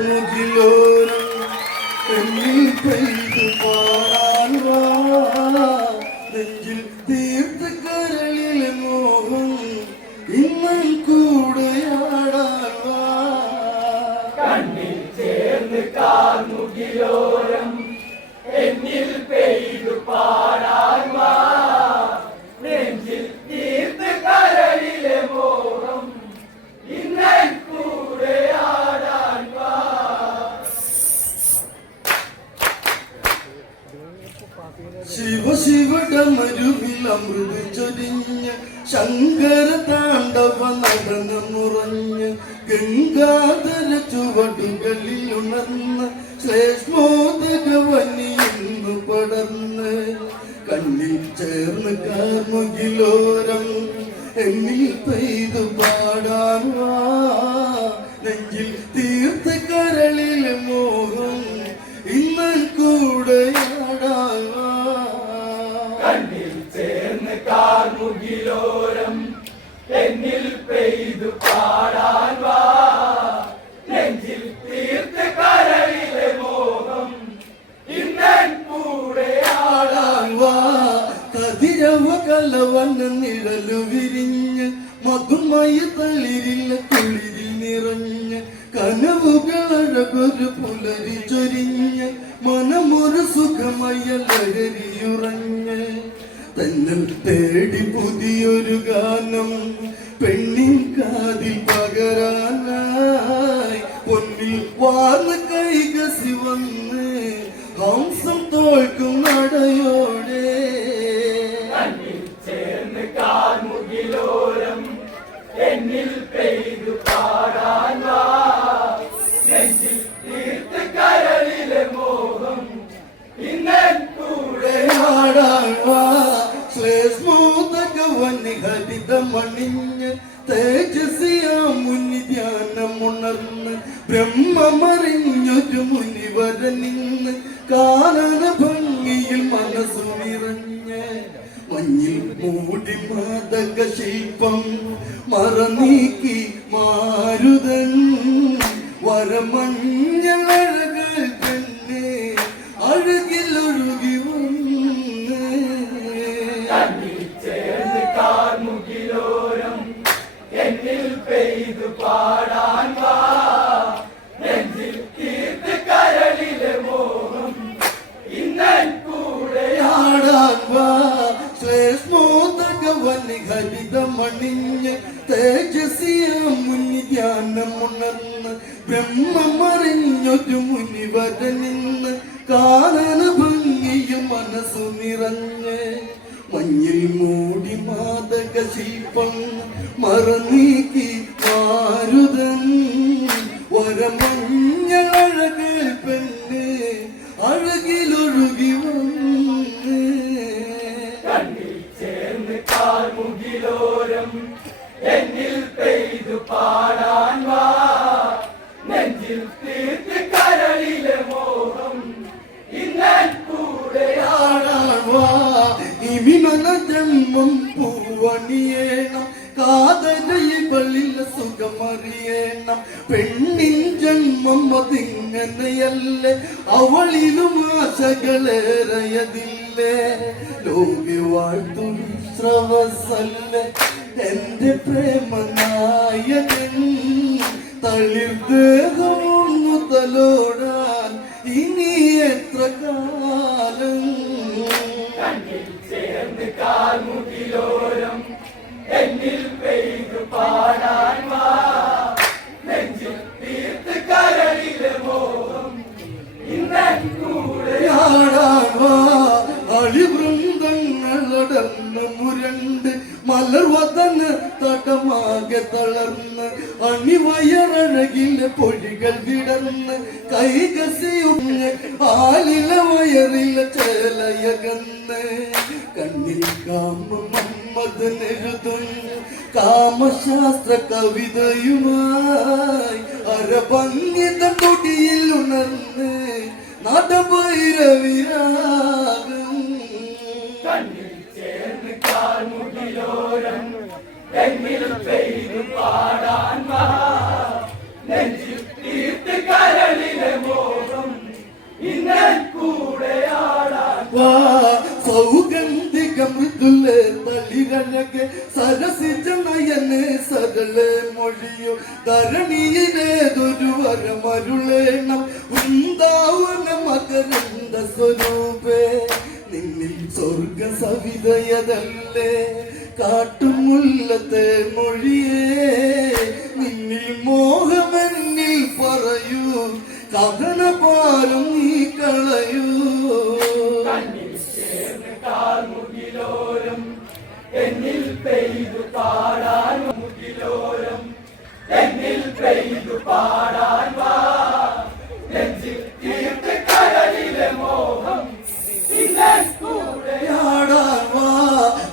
കാർമുകിലോരം എന്നിൽ പെയ്തു പാടാൻ വാ നെഞ്ചിൽ തീർത്ത് കരളിലെ മോഹം ഇന്നും കൂടെയാടാൻ വാ കണ്ണിൽ ചേർന്ന് കാർമുകിലോരം എന്നിൽ പെയ്തു പാടാൻ വാ നെഞ്ചിൽ തീർത്ത് കരളിലെ മോഹം ഇന്നൽ കൂടെയാടാൻ വാ. ശിവ ശിവടമരുവിൽ അമൃത് ചൊരിഞ്ഞ് ശങ്കര താണ്ഡവ നടനമുറഞ്ഞ് ഗംഗാധര ചുവടുകളിൽ ഉണർന്ന് ശ്ലേഷ്മോദകവനിയെന്നു പടർന്ന് കണ്ണിൽ ചേർന്ന് കാർമുകിലോരം എന്നിൽ പെയ്തു പാടാൻ വാ നെഞ്ചിൽ തീർത്ത കരളിലെ മോഹം ഇന്നൻ കൂടെയാടാൻ വാ കണ്ണിൽ ചേർന്ന് കാർമുകിലോരം എന്നിൽ പെയ്തു പാടാൻ വാ നെഞ്ചിൽ തീർത്ത് കരളിലെ മോഹം ഇന്നൻ കൂടെയാടാൻ വാ കതിരവ കലവന്ന് നിഴലു വിരിഞ്ഞ് മധുമയ തളിരില്ല കുളിരിൽ നിറഞ്ഞ് കനവുകളഴകൊരു പുലരി ചൊരിഞ്ഞ് മനമൊരു സുഖമയ ലഹരിയുറഞ്ഞ് തന്നൽ തേടി പുതിയൊരു ഗാനം പെണ്ണിൻ കാതിൽ പകരാനായി പൊന്നിൽ വാർന്ന് കൈകസി വന്ന് ഹംസം തോൽക്കും നടയോടെ കണ്ണിൽ ചേർന്ന് കാർമുകിലോരം എന്നിൽ പെയ്തു പാടാൻ വാ നെഞ്ചിൽ തീർത്ത് കരളിലെ മോഹം ഇന്നൻ കൂടെയാടാൻ വാ ശ്ലേഷ്മോദകവനി ഹരിതമണിഞ്ഞ് തേജസിയാ മുനി ധ്യാനമുണർന്ന് ബ്രഹ്മമറിഞ്ഞൊരു മുനിവര നിന്ന് കാനന ഭംഗിയിൽ മനസ്സു നിറഞ്ഞ് മഞ്ഞിൽ മൂടി മാതക ശില്പം മറനീക്കി മാരുതൻ വരമഞ്ഞഴകൾ തന്നെ അഴകിലൊഴുകി വന്ന് കണ്ണിൽ ചേർന്ന് കാർമുകിലോരം എന്നിൽ പെയ്തു പാടാൻ വാ നെഞ്ചിൽ തീർത്ത് കരളിലെ മോഹം ഇന്നൻ കൂടെയാടാൻ വാ ശ്ലേഷ്മോദകവനി ഹരിതമണിഞ്ഞ് തേജസിയ മുനി ധ്യാനമുണർന്ന് ബ്രഹ്മമറിഞ്ഞൊരു മുനിവര നിന്ന് കാനന ഭംഗിയും മനസ്സു നിറഞ്ഞ് മഞ്ഞിൽ മൂടി മാതക ശില്പം മറനീക്കി മാരുതൻ വരമഞ്ഞഴകൾ പെണ്ണ് അഴകിലൊഴുകി വന്ന് കണ്ണിൽ ചേർന്ന് കാർമുകിലോരം എന്നിൽ പെയ്തു പാടാൻ വാ നെഞ്ചിൽ തീർത്ത് കരളിലെ മോഹം ഇന്നൻ കൂടെയാടാൻ വാ ഇമിനന ജന്മം പൂവണിയേണം കാതലയികളിൽ സുഖമറിയണം പെണ്ണിൻ ജന്മം അതിങ്ങനെയല്ലേ അവളിലും ആശകളേറയതില്ലേ ലോകെ വാഴ്ത്തു ശ്രവസല്ലേ എന്റെ പ്രേമനായകൻ തളിർദേഹമൊന്നു തലോടാൻ ഇനി എത്ര കാലം കണ്ണിൽ ചേർന്ന് കാർമുകിലോരം എന്നിൽ പെയ്തു പാടാൻ വാ നെഞ്ചിൽ തീർത്ത് കരളിലെ മോഹം ഇന്നൻ കൂടെയാടാൻ വാ അളിവൃന്ദങ്ങളടർന്ന് മുരണ്ട് മലർവതന തടമാകെ തളർന്ന് അണിവയറഴകിലെ പൊഴികൾ വിടർന്ന് കൈകസിയുഞ്ഞ് ആലില വയറിലെ ചേലയകന്ന് കണ്ണിൽ കാമ മമ്മദനെഴുതും കാമശാസ്ത്ര കവിതയുമായി അരഭംഗിത തൊടിയിൽ ഉണർന്ന് നടഭൈരവിരാഗം കണ്ണിൽ ചേർന്ന് കാർമുകിലോരം എന്നിൽ പെയ്തു പാടാൻ വാ നെഞ്ചിൽ തീർത്ത് കരളിലെ അഴകെ സരസിജ നയന് സരള മൊഴിയോ ധരണിയിലേതൊരു വരമരുളേണം വൃന്ദാവന മകരന്ദ സ്വരൂപേ നിന്നിൽ സ്വർഗ സവിതയതല്ലേ കാട്ടുമുല്ലത്തെ മൊഴിയേ നിന്നിൽ മോഹമെന്നിൽ പറയൂ കഥന പാലും നീ കളയൂ കണ്ണിൽ ചേർന്ന് കാർമുകിലോരം എന്നിൽ പെയ്തു പാടാൻ മുകിലോരം എന്നിൽ പെയ്തു പാടാൻ വാ നെഞ്ചിൽ തീർത്ത് കടലിലെ മോഹം ഇന്നൻ കൂടെ യാടാൻ വാ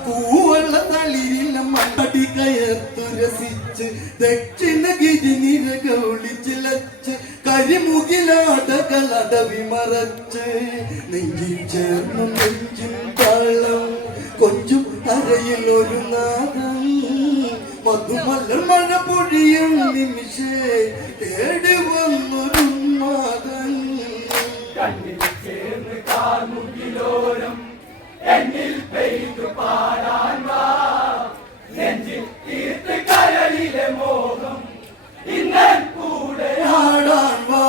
പൂവള്ള തളിരില മടി കയർത്തു രസിച്ച് ദക്ഷിണഗിരി നിരകൗളിച്ചിലച്ച് കരിമുകിലാടകളടവി മറച്ച് നെഞ്ചിൽ ചേർന്നു നെഞ്ചും താളം കൊഞ്ചും അരയിൽ ഒരു നാദം മധുമലർ മഴ പൊഴിയും നിമിഷേ തേടി വന്നൊരു നാദം കണ്ണിൽ ചേർന്ന് കാർമുകിലോരം എന്നിൽ പെയ്തു പാടാൻ വാ നെഞ്ചിൽ തീർത്ത് കരളിലെ മോഹം ഇന്നൻ കൂടെ ആടാൻ വാ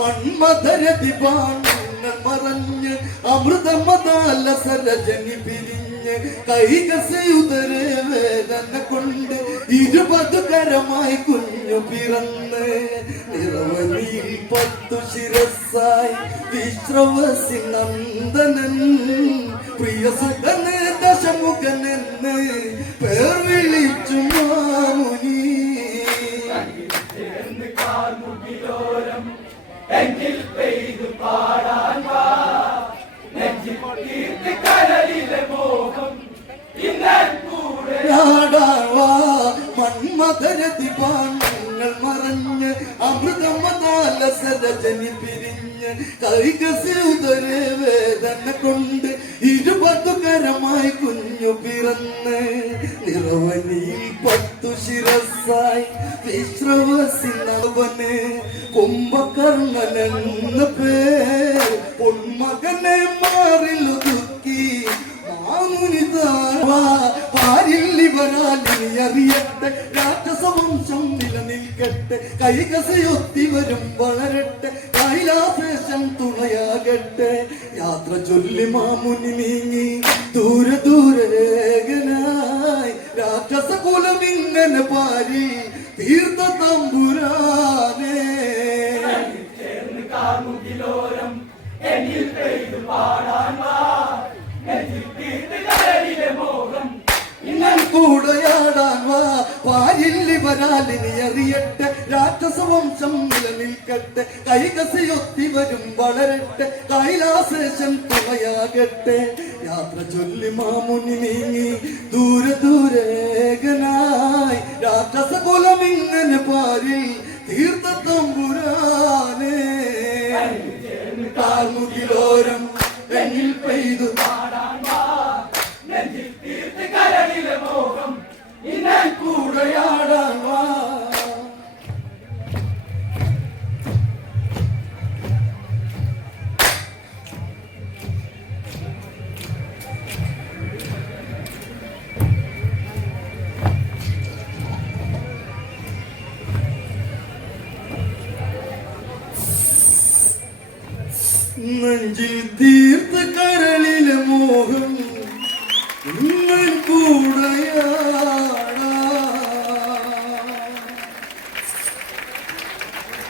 മന്മഥരതിപാണങ്ങൾ മറഞ്ഞ് അമൃതമതാല സരജനി പിരിഞ്ഞ് കൈകസയുതര വേദന കൊണ്ട് 20 കരമായി കുഞ്ഞു പിറന്ന് നിറവനിയിൽ 10 ശിരസായി വിശ്രവസി നന്ദനൻ പ്രിയ സുഖന് ദശമുഖനെന്ന് പേർ വിളിച്ചു മാമുനി ചേർന്ന് കാർമുകിലോരം എന്നിൽ പെയ്തു പാടാൻ വാ നെഞ്ചിൽ തീർത്ത് കരളിലെ മോഹം ഇന്നൻ കൂടെ മന്മഥരതിപാണങ്ങൾ മറഞ്ഞ് അമൃതമതാല സരജനി പിരിഞ്ഞ് കൈകസയുതര വേദന കൊണ്ട് 20 കരമായി കുഞ്ഞു പിറന്ന് നിറവനിയിൽ 10 ശിരസായി വിശ്രവസി നവന് കുംഭകർണനെന്ന പേർ പൊന്മകനെ മാറിലൊതുക്കി അറിയട്ടെ രാക്ഷസവംശം നിലനിൽക്കട്ടെ കൈകസയൊത്തി വരും വളരട്ടെ കൈലാസേശം തുണയാകട്ടെ യാത്ര ചൊല്ലി മാമുനി നീങ്ങി ദൂരെ ദൂരേകനായി രാക്ഷസ കുലമിങ്ങനെ പാരി തീർത്ത തമ്പുരാനേ ചേർന്ന് കാർമുകിലോരം എന്നിൽ പെയ്തു പാടാൻ വാ നെഞ്ചിൽ തീർത്ത് കരളിലെ മോഹം ഇന്നൻ കൂടെയാടാൻ വാ പാരില്ലി വരാലിനി അറിയട്ടെ രാക്ഷസവംശം നിലനിൽക്കട്ടെ കൈകസയൊത്തി വരും വളരട്ടെ കൈലാസേശം തുണയാകട്ടെ യാത്ര ചൊല്ലി മാമുനി നീങ്ങി ദൂരെ ദൂരേകനായി രാക്ഷസ കുലമിങ്ങനെ പാരിൽ തീർത്ത തമ്പുരാനേ കാർമുകിലോരം എന്നിൽ പെയ്തു പാടാൻ വാ നെഞ്ചിൽ തീർത്ത് കരളിലെ മോഹം ഇന്നൻ കൂടെയാടാൻ വാ നെഞ്ചിൽ തീർത്ത കരളിലെ മോഹം